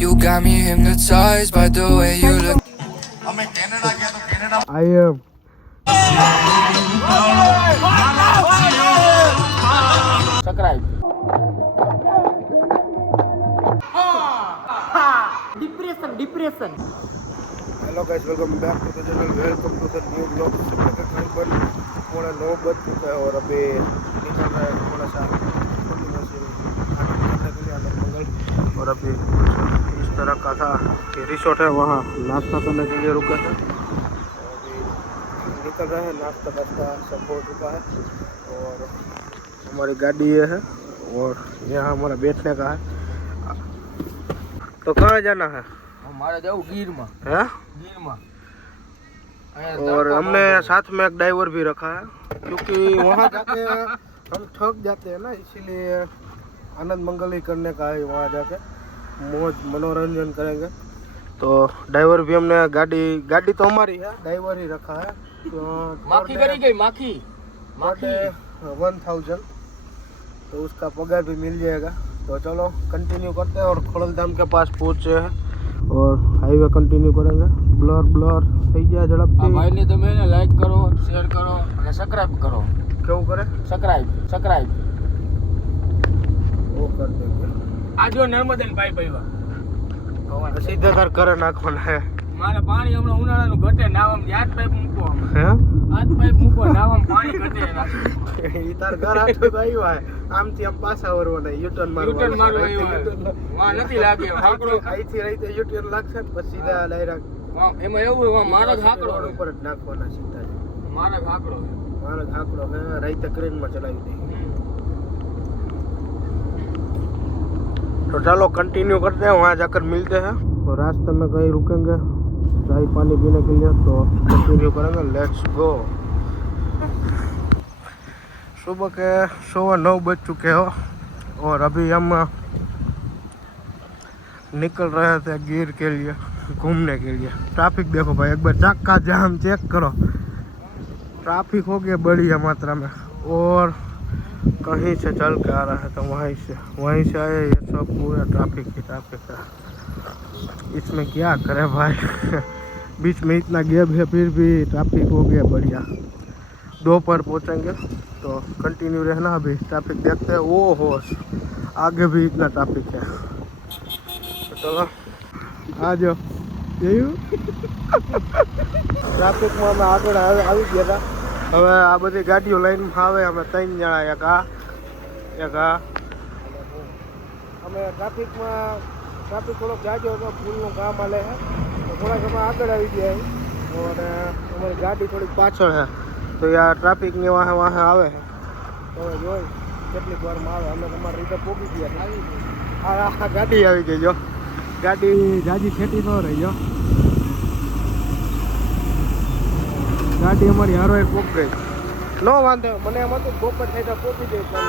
You got me hypnotized by the way you look. I am. Subscribe. Depression. Hello guys, welcome back to the channel, welcome to the new blog. सुबह के करीबन 9:15 बज चुका है और अभी निकल रहा है थोड़ा सा करने के लिए आनंद मंगल। और अभी कुछ इस तरह का था कि रिसोर्ट है, वहाँ नाश्ता करने के लिए रुका है। अभी निकल रहा है, नाश्ता करता सब हो चुका है और हमारी गाड़ी ये है और यहाँ हमारा बैठने का है। तो कहाँ जाना है? हमारे जाओ गिर में है गिर में। और हमने साथ में एक ड्राइवर भी रखा है क्योंकि वहाँ जाके हम थक जाते हैं ना, इसीलिए आनंद मंगल ही करने का है। वहाँ जाके मौज मनोरंजन करेंगे। तो ड्राइवर भी हमने गाड़ी तो हमारी है, ड्राइवर ही रखा है। तो माखी करी गई माखी 1000 तो उसका पगार भी मिल जाएगा। तो चलो कंटिन्यू करते हैं और खोड़लधाम के पास पहुँचे हैं और हाईवे कंटिन्यू करेंगे। ब्लर થઈ ગયા ઝડપથી। ભાઈને તમે એને લાઈક કરો, શેર કરો અને સબસ્ક્રાઇબ કરો। કેવું કરે? સબસ્ક્રાઇબ वो कर देंगे। આજો નર્મદન ભાઈ ભાઈવા સીધા તાર કરે નાખવાના હે। મારે પાણી હમણાં ઉનાળાનું ઘટે નાવામાં યાદ પાઇપ મૂકો હે આજ પાઇપ મૂકો નાવામાં પાણી ઘટે એના ઈ તાર ઘર આઠો તો આવ્યો હે। આમથી આમ પાછા વરવાના યુટર્ન મારવું વાં નથી લાગે હાકડો અહીંથી રહી તો યુટર્ન લાગશે ને પછી સીધા ડાયરેક્ટ એમાં એવું હોય મારો જ હાકડો ઉપર જ નાખવાના સીધા। મારો જ હાકડો હે રાઈતે ક્રેનમાં ચલાવી દઈએ। तो चलो कंटिन्यू करते हैं, वहाँ जाकर मिलते हैं और रास्ते में कहीं रुकेंगे चाय पानी पीने के लिए। तो कंटिन्यू करेंगे, लेट्स गो। सुबह के 9:15 बज चुके हो और अभी हम निकल रहे थे गिर के लिए घूमने के लिए। ट्रैफिक देखो भाई, एक बार चक्का जाम चेक करो। ट्रैफिक हो गया बढ़िया मात्रा में और कहीं से चल के आ रहा है तो वहीं से आए। ये सब पूरा ट्रैफिक है। इसमें क्या करे भाई बीच में इतना गैप है फिर भी ट्रैफिक हो गया बढ़िया। दोपहर पहुंचेंगे तो कंटिन्यू रहना। अभी ट्रैफिक देखते हैं। वो हो आगे भी इतना ट्रैफिक है। तो चलो आ जाओ। ट्रैफिक में અમે આગળ આવી ગયા હતા। હવે આ બધી ગાડીઓ લાઈનમાં આવે। અમે 3 જણા, એક આ અમે ટ્રાફિક થોડોક જાજો હતો, પુલનું કામ હાલે છે તો થોડાક અમે આગળ આવી ગયા અને અમારી ગાડી થોડીક પાછળ છે તો યાર ટ્રાફિકની વાહે આવે છે। તો હવે જોઈ કેટલીક વારમાં આવે। અમે તમારી રીતે પહોંચી ગયા। આ ગાડી આવી ગઈ, જો ગાડી જાજી ખેતી ન રહી। જો ગાડી અમારી હારોએ પોક ગઈ। નો વાંધો, મને એમ હતું બપોર થાય તો પોકી જઈશ પણ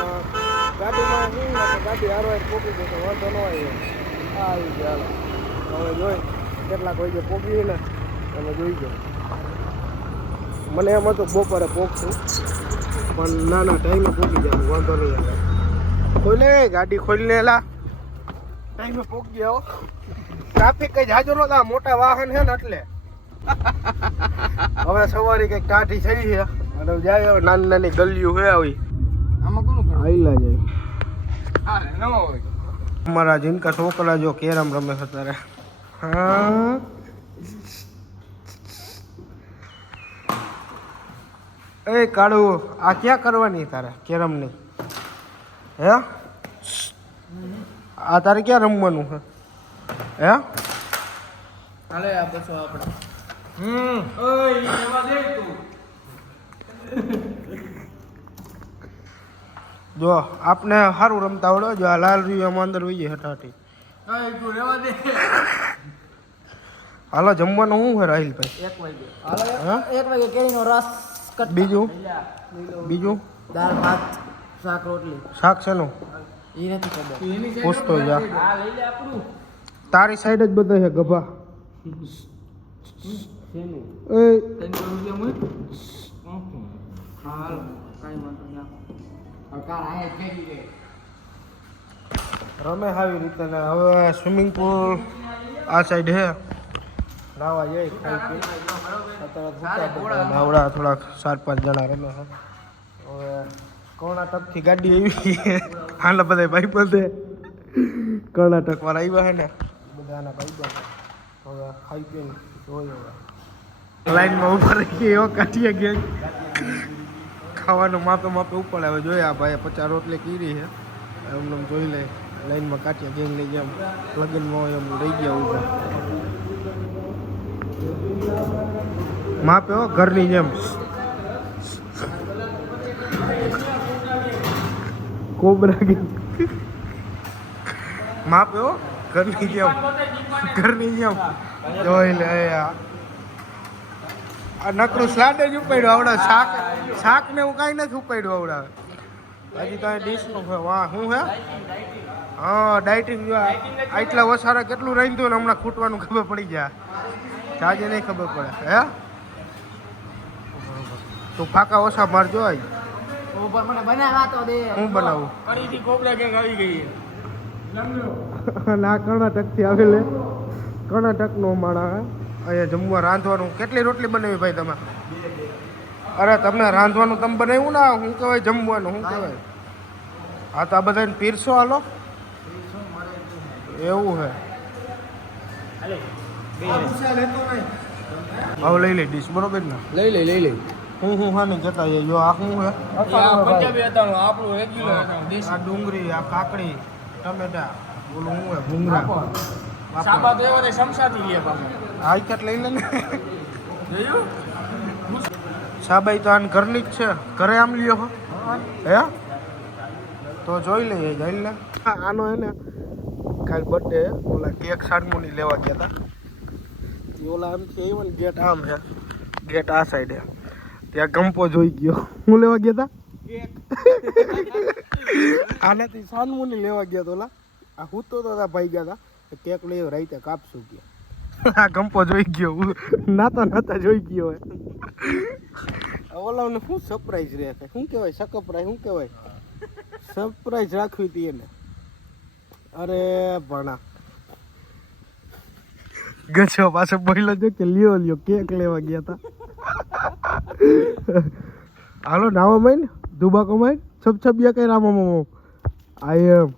ગાડીમાં નહીં ને ગાડી હારોએ પોકી ગઈ તો વાંધો ન આવ્યો। આવી ગયા। હવે જોઈ કેટલાક વાગે પોકી ને તમે જોઈ ગયો। મને એમ હતું બપોરે પોકશું પણ ના ટાઈમે પોકી જવાનું, વાંધો નહીં આવે। ખોલે ગાડી ખોલીને એલા ટાઈમે પોકી ગયા। ટ્રાફિક કઈ જાજો નતા, મોટા વાહન છે ને એટલે હવે સવારે કઈક કાઠી થઈ છે અને જાય નાની નાની ગલીઓ છે આવી। આમાં કોનું કરું આઈલા જાય હા ન હોય। हमारा जिनका छोकरा जो कैरम रमे है तारे। हाँ ए काड़ू आ क्या करवानी तारे कैरम नहीं है? आ तारे क्या रमवानु है? હાલે આ બસો આપણે ઓય લેવા દે તું जो आपने सारू रमता आवड़े। जो आ लाल रही हम अंदर वही हटाटी। ઓય તું લેવા દે। हालो जमवानुं શું है રાહિલ ભાઈ? 1 વાગે હાલો 1 વાગે કેરીનો રસ કટ। બીજું દાળ ભાત શાક રોટલી। શાક શેનું ઈ નથી ખબર, પૂછતો જા। હા લઈ લે આપણું તારી સાઈડ જ બધા છે ગભા। શેનું એ 300 રૂપિયા મૂક હાલ કાઈ વાંધો ના અકાર આયા કેરી રે રમે આવી રીતે ને હવે સ્વિમિંગ પુલ આ સાઈડ હે નાવા જઈ ખાઈ પી અત્યારે નાવડા થોડાક 4-5 જણા રમે છે હવે કર્ણાટકથી ગાડી આવી આના બધા ભાઈ બધે કર્ણાટક વાળા આવ્યા છે ને બધા આના ભાઈ બંધ હવે ખાઈ પીને જોઈએ હવે લાઈનમાં ઉપર રહી એવો કાઢીએ ગયા ખાવાનું માપે ઉપર આવે જોઈએ આ ભાઈ 50 રોટલી કીરી છે એમને જોઈ લે લાઈનમાં કાઢીએ ગેંગ લઈ ગયા લગનમાં હોય એમ રહી ગયા ઉપર માપે હો ઘરની જેમ કોબરા ગેમ માપે હો ઘરની જેમ જોઈ લે આ નકરું સ્લાડ જ ઉપાડ્યું આવડે શાક ને હું કાંઈ નથી ઉપાડ્યું આવડે હજી તો ડીશનું છે વાહ શું છે હા ડાયટિંગ જો આટલા વસારા કેટલું રહી હતું ને હમણાં ખૂટવાનું ખબર પડી જાય આજે નહીં ખબર પડે હે તું ફાકા ઓછા મારજો આઈ હું બનાવું ના કર્ણાટકથી આવેલે કર્ણાટકનો માણા અહીંયા જમવા રાંધવાનું કેટલી રોટલી બનાવી ભાઈ તમે અરે તમને રાંધવાનું તમે બનાવ્યું ના શું કહેવાય જમવાનું શું કહેવાય હા તો આ બધાને પીરસો હાલો એવું છે હવે લઈ લે ડીશ બરોબર ને લઈ લે હું હા નહીં જતા જો આ શું છે પંજાબી હતા આપણું રેગ્યુલર આ ડુંગળી આ કાકડી ટમેટા બોલું શું હે ભૂંગળા સાબા તો એવા સમસાથી લે પાછો આ ક્યાંક લઈ લે ને સાબાઈ તો આને ઘરની જ છે ઘરે આમ લ્યો હો હે તો જોઈ લઈએ જઈ લે આનો હે ને કાલ બર્થડે ઓલા કેક સાડમુની લેવા ગયા હતા ઓલા આમ છે એવન ગેટ આમ છે ગેટ આ સાઈડ હે ત્યાં ગંપો જોઈ ગયો હું લેવા ગયા હતા આનાથી સાનમુની લેવા ગયા તો ઓલા આ હું તો ભાઈ ગયા હતા કેક લઈ રાઈતે કાપશું ગયા આ ગંપો જોઈ ગયો નાતા જોઈ ગયો ઓલાને શું સરપ્રાઈઝ રહે શું કહેવાય સકપરાઈ શું કહેવાય સરપ્રાઈઝ રાખવી હતી એને અરે ભણા ગછો પાછો બોલ્યો જો કે લ્યો કેક લેવા ગયા હતા હાલો નાવા માઈન દુબાકો માઈન છબછબિયા કઈ રામો મોમો આઈ એમ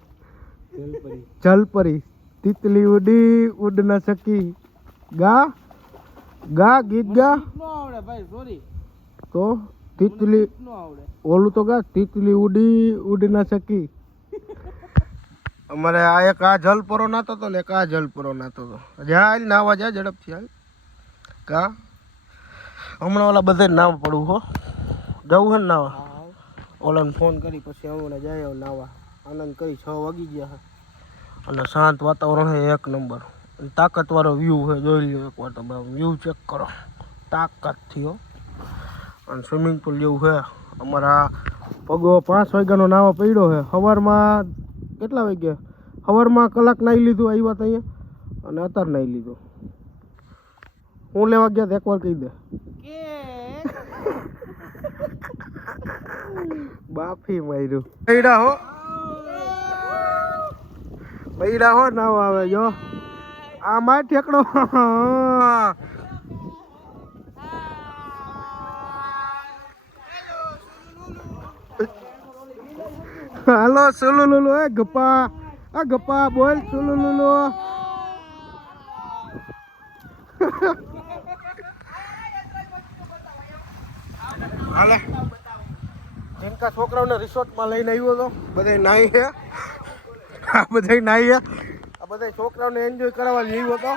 જલપરી તિતલી ઉડી ઉડ ના સકી ગા ગીત ગા તો તિતલી ઓલું તો ગા તિતલી ઉડી ઉડ ના સકી અમારે આ એક આ જલપરો નાતો તો ને એક આ જલપરો નાતો તો જા હાલ નાવા જા ઝડપથી હાલ કા હમણાં ઓલા બધે નાવા પડવું હો જવું છે ને નાવા ઓલાને ફોન કરી પછી હમણાં જાય નાવા આનંદ કરી 6 વાગી ગયા અને શાંત વાતાવરણ છે એક નંબર તાકાતવાળો વ્યૂ છે જોઈ લો એકવાર તમે વ્યૂ ચેક કરો તાકાતથી હો અને સ્વિમિંગ પુલ જેવું છે અમારા પગો 5 વાગ્યાનો નાવા પડ્યો છે સવારમાં કેટલા વાગ્યા સવારમાં કલાક નાહી લીધું આવ્યા તો અહીંયા અને અત્યારે નાહી લીધું હું લેવા ગયા તો એકવાર કહી દે બાફી માર્યું પૈડા હો નાવા આવે જો આ માર ઠેકડો હાલો સુલુ લુલુ એ ગપ્પા આ ગપ્પા બોલ સુલુ લુલુ હાલે જીનકા છોકરાઓને રિસોર્ટમાં લઈને આવ્યો હતો બધા નાઈ છે આ બધા નાઈ છે આ બધા છોકરાઓને એન્જોય કરાવવા લીધો હતો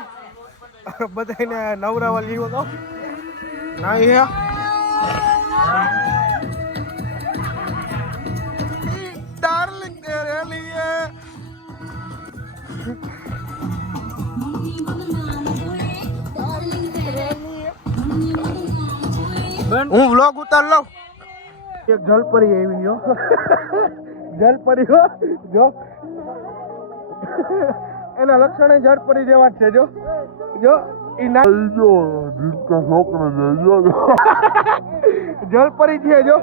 બધાને નવરાવા લીધો હતો નાઈ છે डार्लिंग तेरे लिए હું વ્લોગ ઉતાર લઉં એક જલપરી આવી ગયો જલપરી હો જો એના લક્ષણે જલપરી જેવા છે જો ઈ ના જો જીનકા છોકરા જો જલપરી છે જો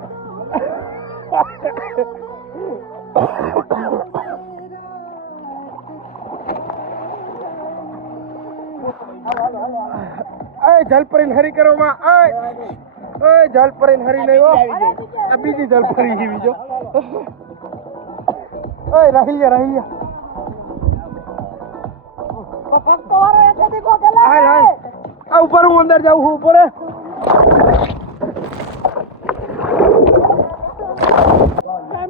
જલપરીને હરી કરો માં જલપરીને હરી નહીં હો આ બીજી જલપરી જીવી જો રાહી ગયા ઉપર હું અંદર જાઉં છું ઉપર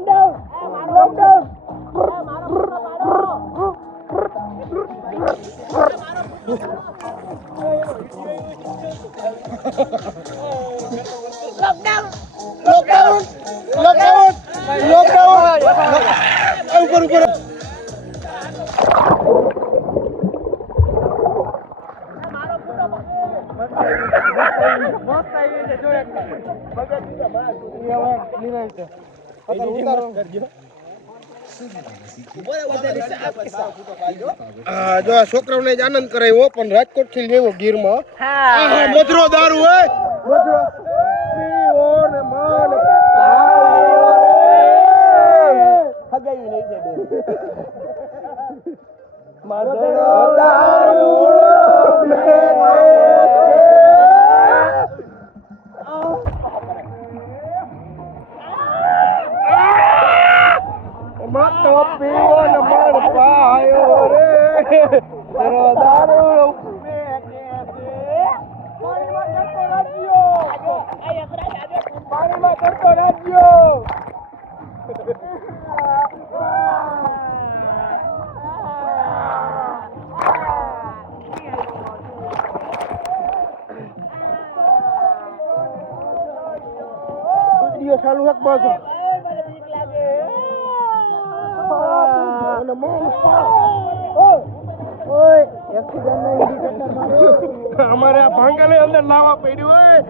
જો આ છોકરાઓને જ આનંદ કરાવ્યો પણ રાજકોટ થી લેવો ગીરમાં મધરો દારૂ હોય મધરો પીવો ને મન હગાઈ નહીં છે મધરો દારૂ મત પીવો ને મન પાયો રે મધરો દારૂ પાણીમાં કરતો રાજ્યો વિડિયો ચાલુ એક બાજુ અમારે આ ભાંગલે અંદર લાવવા પડ્યું હોય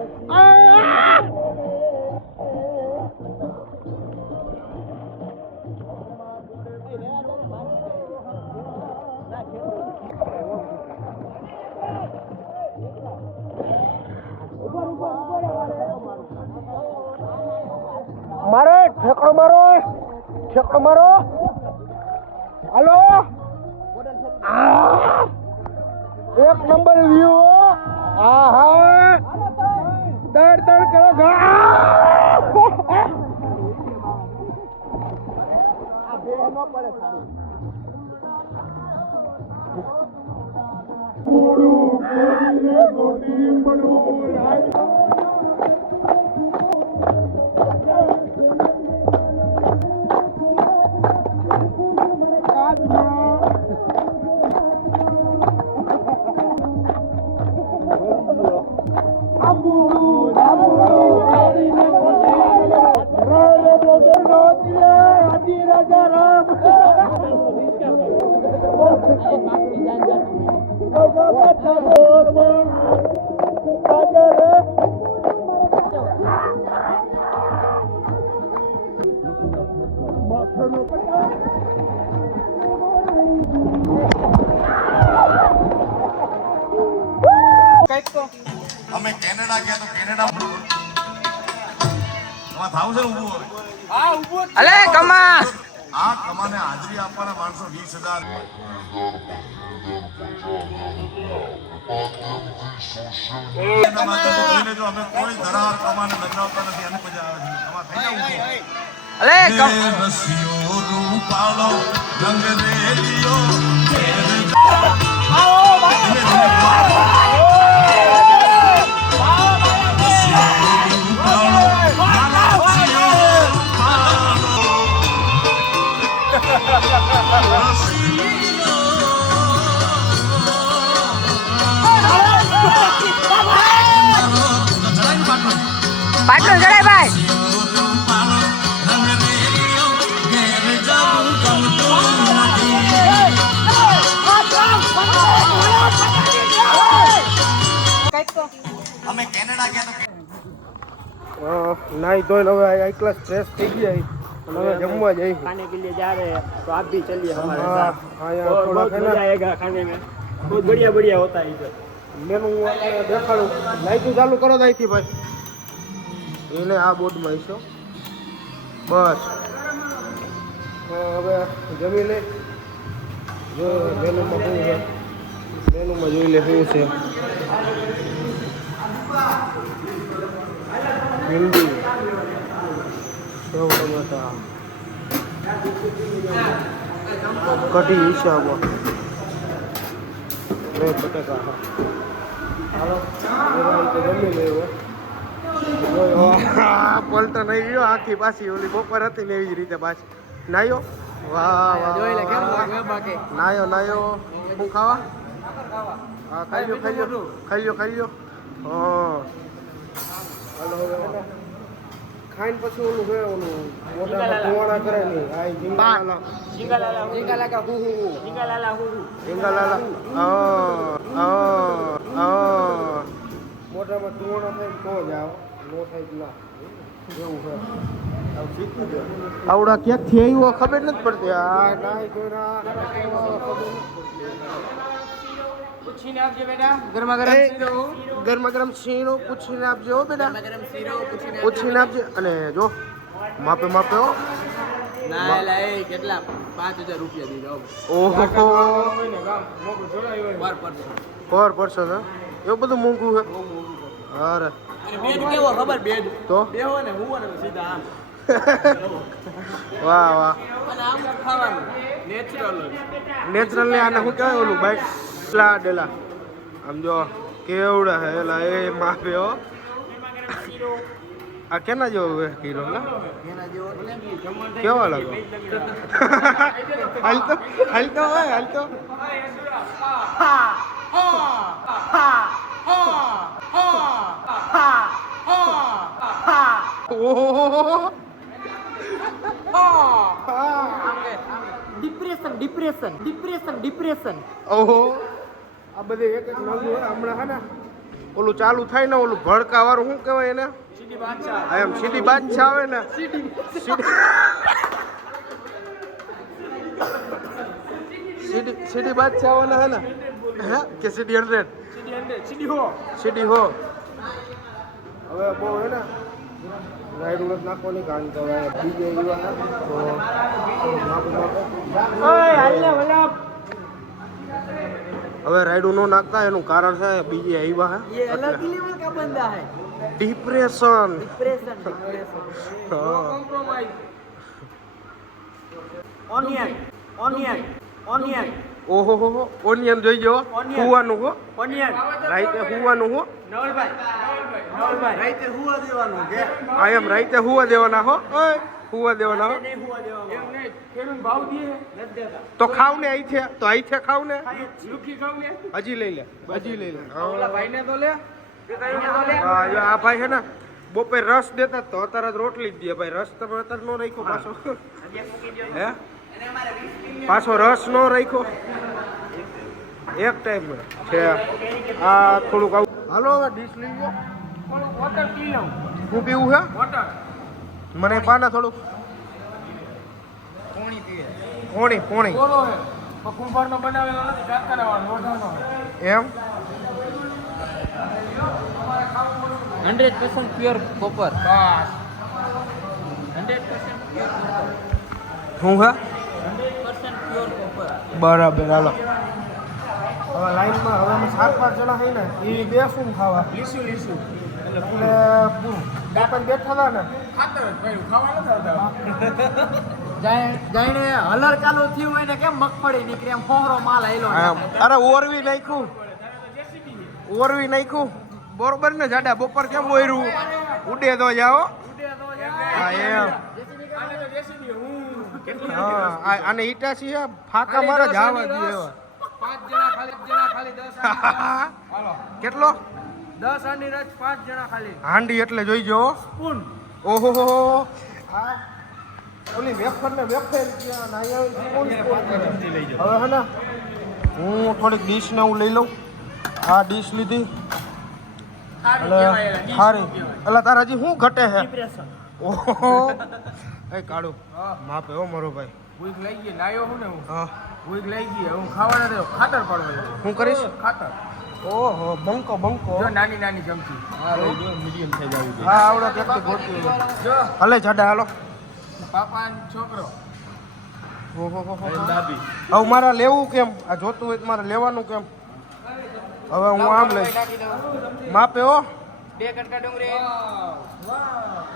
મારો ઠેકડો મારો હાલો એક નંબર વ્યૂ હા દડ કરો અમે કેનેડા ગયા તો કેનેડા થાવ છે ઊભું અલે કમા આ કમાને હાજરી આપવાના માણસો 20,000 જો અમે કોઈ ધરાર કમાને લગાવતા નથી અને મજા આવે છે કમા થઈ જાવ અલે રસિયો રૂપાળો રંગ રેલિયો પાટલો ચડાય ભાઈ અમે કેનેડા ગયા તો નાઈ ધોઈને હવે આઈ ક્લાસ ફ્રેશ થઈ ગયા અને હવે જમવા જઈ खाने के लिए जा रहे हैं तो आप भी चलिए हमारे हाँ, साथ हाँ, यहाँ और थोड़ा बहुत है ना। मजा आएगा खाने में बहुत बढ़िया बढ़िया होता है इधर મેનુ દેખાડું લાઈટું ચાલુ કરો ત્યાંથી ભાઈ એને આ બોર્ડમાં હશો બસ હવે જમી લે જો મેનુમાં શું છે મેનુમાં જોઈ લે શું છે ભીંડી સેવ ટમેટા કઢી હિસાબ બે બટેકા હાલો જમી લેવો પલટો નહીં ગયો આખી પાછી ઓલી બપોર હતી ને એવી જ રીતે પાછી નાયો વાહ વાહ નાયો નાયો શું ખાવા હા ખાઈ લ્યો ખાઈ લ્યો ખાઈ લ્યો ખાઈ લ્યો હાલો ખાઈને પછી ઓલું હોય ઓલું મોટા કુવાણા કરે નહીં આ ઝીંગાલાલા મોટામાં કુવાણા થાય તો જ આવો નો થાય ના એવું છે આવડા ક્યાંકથી આવ્યો ખબર નથી પડતી આ નાય કોઈના પૂછીને આપજો બેટા ગરમા ગરમ શીરો ગરમા ગરમ શીરો પૂછીને આપજો બેટા પૂછીને આપજો અને જો માપે માપે હો ના લાય કેટલા 5000 રૂપિયા દીધો ઓહો પર પર પર્સન એવું બધું મોંઘું છે અરે અને બેડ કેવો ખબર બેડ તો બેહો ને હું ને સીધા આમ વાહ વાહ અને આમ ખાવાનું નેચરલ ને આને શું કહેવાય ઓલું બાઈક ડેલા ડેલા આમ જો કેવડા હે એલા એ માપે હો આ કેના જેવો હે હીરો ના કેવા લાગો હાલતો હાલતો હોય હાલતો ડિપ્રેશન ઓહો આ બધે એક એક નવું હોય હમણાં હે ને ઓલું ચાલુ થાય ને ઓલું ભડકા વાળું શું કહેવાય એને સીધી બાદશાહ એમ સીધી બાદશાહ આવે ને સીધી બાદશાહ આવે ને હે ને હે કે સીધી 100 સીધી હો હવે બહુ હે ને રાઈડ ઉડત નાખવાની કારણ કે હવે બીજે એવા હે તો હવે રાઈડું નો નાખતા એનું કારણ છે બીજે આવ્યા હે ये अलग ही लेवल का बंदा है depression depression no compromise onion ઓહો હો ઓનિયન જોઈજો Onion. હુવાનું હો ऑनियन રાઈતે હુવાનું હો नवलભાઈ રાઈતે હુવા દેવાનું કે આ એમ રાઈતે હુવા દેવાના હો ઓય હુવા દેવાના હો નહીં હુવા દેવાનું એમ નહીં ખેડૂત ભાવ દે નથી દેતા તો ખાવ ને આઈ છે તો આઈ છે ખાવ ને લુખી ખાવ ને હજી લઈ લે હજી લઈ લે ઓલા ભાઈને તો લે કે ભાઈને તો લે હા જો આ ભાઈ છે ને બપોર રસ દેતા તો અત્યારે જ રોટલી જ દે ભાઈ રસ તમે અત્યારે નો રાખ્યો પાછો હે પાછો રસ નો રાખ્યો એક ટાઈમ છે આ થોડુંક આવું હાલો હવે ડીશ લઈ ગયો વોટર પી લઉં શું પીવું છે વોટર મને પાના થોડુંક પાણી પીએ પોણી કોરો હે કુંભારનો બનાવેલો નથી કાકરાવાળો લોઢાનો એમ 100% પ્યોર કોપર બસ 100% પ્યોર કોપર શું છે 100% પ્યોર કોપર બરાબર હાલો હવે લાઈનમાં હવે અમે 7-5 જણા થઈ ને એ બેસું ખાવા લીસું એટલે બાપન બેઠા હતા ને ખાતર ભાઈ ખાવા નથી આવતા જાણે હલર ચાલુ થયું હોય ને કેમ મગફળી નીકળી એમ ફોહરો માલ આયલો અરે ઓરવી નાખ્યું બરોબર ને જાડા બપોર કેમ ઓયરું ઉડે તો જાઓ હા એમ હા આને ઈટા છે ફાકા મારા જાવા દે એવા 5 જણા ખાલી 10 હાલો કેટલો 10 આની રચ 5 જણા ખાલી હાંડી એટલે જોઈજો સ્પૂન ઓહો આ ઓલી વેફર ને વેફર ના હવે હે ને હું થોડીક ડીશ ને હું લઈ લઉં આ ડીશ લીધી સારી એટલે તારા હજી શું ઘટે છે ઓહો એ કાળું માપે હો મારો ભાઈ ભૂખ લઈ ગઈ લાયો હું ને હું હા ભૂખ લઈ ગઈ હું ખાવાના દે ખાતર પડવા શું કરીશ ખાતર ઓહો બંકો જો નાની નાની ચમચી મીડિયમ સાઈઝ આવી હા આવડો કેટલી ગોતી જો હલે જાડા હાલો પાપાનો છોકરો ઓહો દાબી હવે મારે લેવું કેમ આ જોતું હોય તો મારે લેવાનું કેમ હવે હું આમ લઈશ માપે હો 2 કટકા ડુંગળી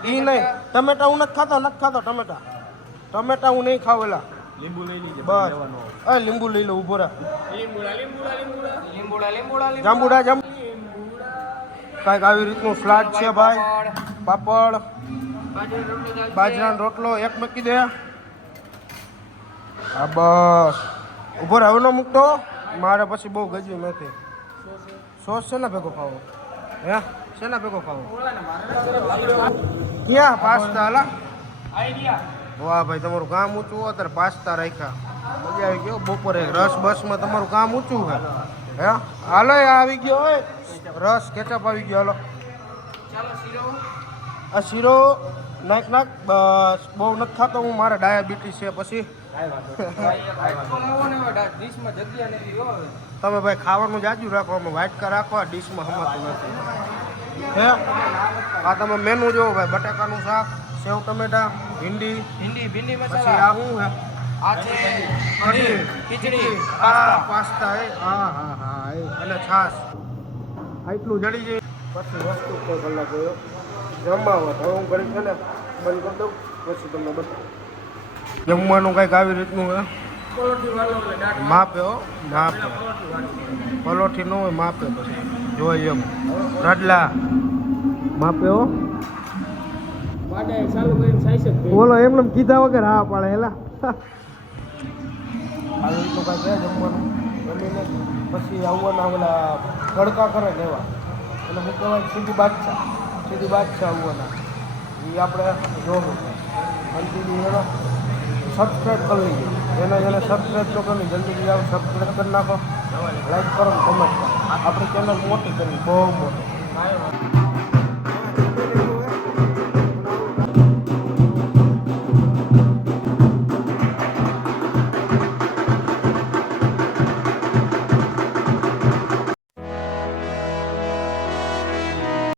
ઈ નહીં ટમેટા હું નથી ખાતો ટમેટા હું નહીં ખાવેલા લીંબુ લઈ લીજે બસ લીંબુ લઈ લો ઉભો રા લીંબુડા જાંબુડા કાંઈક આવી રીતનું સલાડ છે ભાઈ પાપડ બાજરાનો રોટલો એક મૂકી દે હા બસ ઉભો રહે હવે ન મૂકતો મારે પછી બહુ ગજ્યું નથી સોસ છે ને ભેગો ખાવો હે શેના ભેગો ખાવો ક્યાં પાસ્તા હાલા વાહ ભાઈ તમારું કામ ઊંચું હોય ત્યારે પાસ્તા રાખ્યા મજા આવી ગયો બપોરે રસ બસમાં તમારું કામ ઊંચું છે હે હાલો આવી ગયો હોય રસ કેચઅપ આવી ગયો હાલો આ શીરો નાખ બસ બહુ નથી ખાતો હું મારે ડાયાબિટીસ છે પછી તમે ભાઈ ખાવાનું જાજુ રાખો અમે વાટકા રાખો ડીશમાં હમાતું નથી હે આ તમે મેનુ જોવો ભાઈ બટાકાનું શાક સેવ ટમેટા ભીંડી ભીંડી પછી આ શું હે આ છે ખીચડી પાસ્તા હે હા અને છાશ આટલું જડી જાય પછી વસ્તુ કોઈ કલાક ગયો જમવા હવે હું ઘરે છે ને બંધ કરી દઉં પછી તમને બતાવું જમવાનું કંઈક આવી રીતનું હે માપે હો માપે પલોઠી ન હોય માપે પછી જોઈએ એમ રડલા માપે હો બોલો એમને કીધા વગર હા પાડે હેલા આવી રીતનું કાંઈ છે જમવાનું જમીને પછી આવવાના ઓલા તડકા કરે લેવા એટલે શું કહેવાય સીધી બાદશાહ આવવાના એ આપણે જોવું અંતિમ એનો સબસ્ક્રાઈબ કરી લઈએ જેને સબસ્ક્રાઈબ તો કરી જલ્દી આવો સબસ્ક્રાઈબ કરી નાખો લાઈક કરો કમેન્ટ કરો આપણી ચેનલ મોટી કરવી બહુ મોટી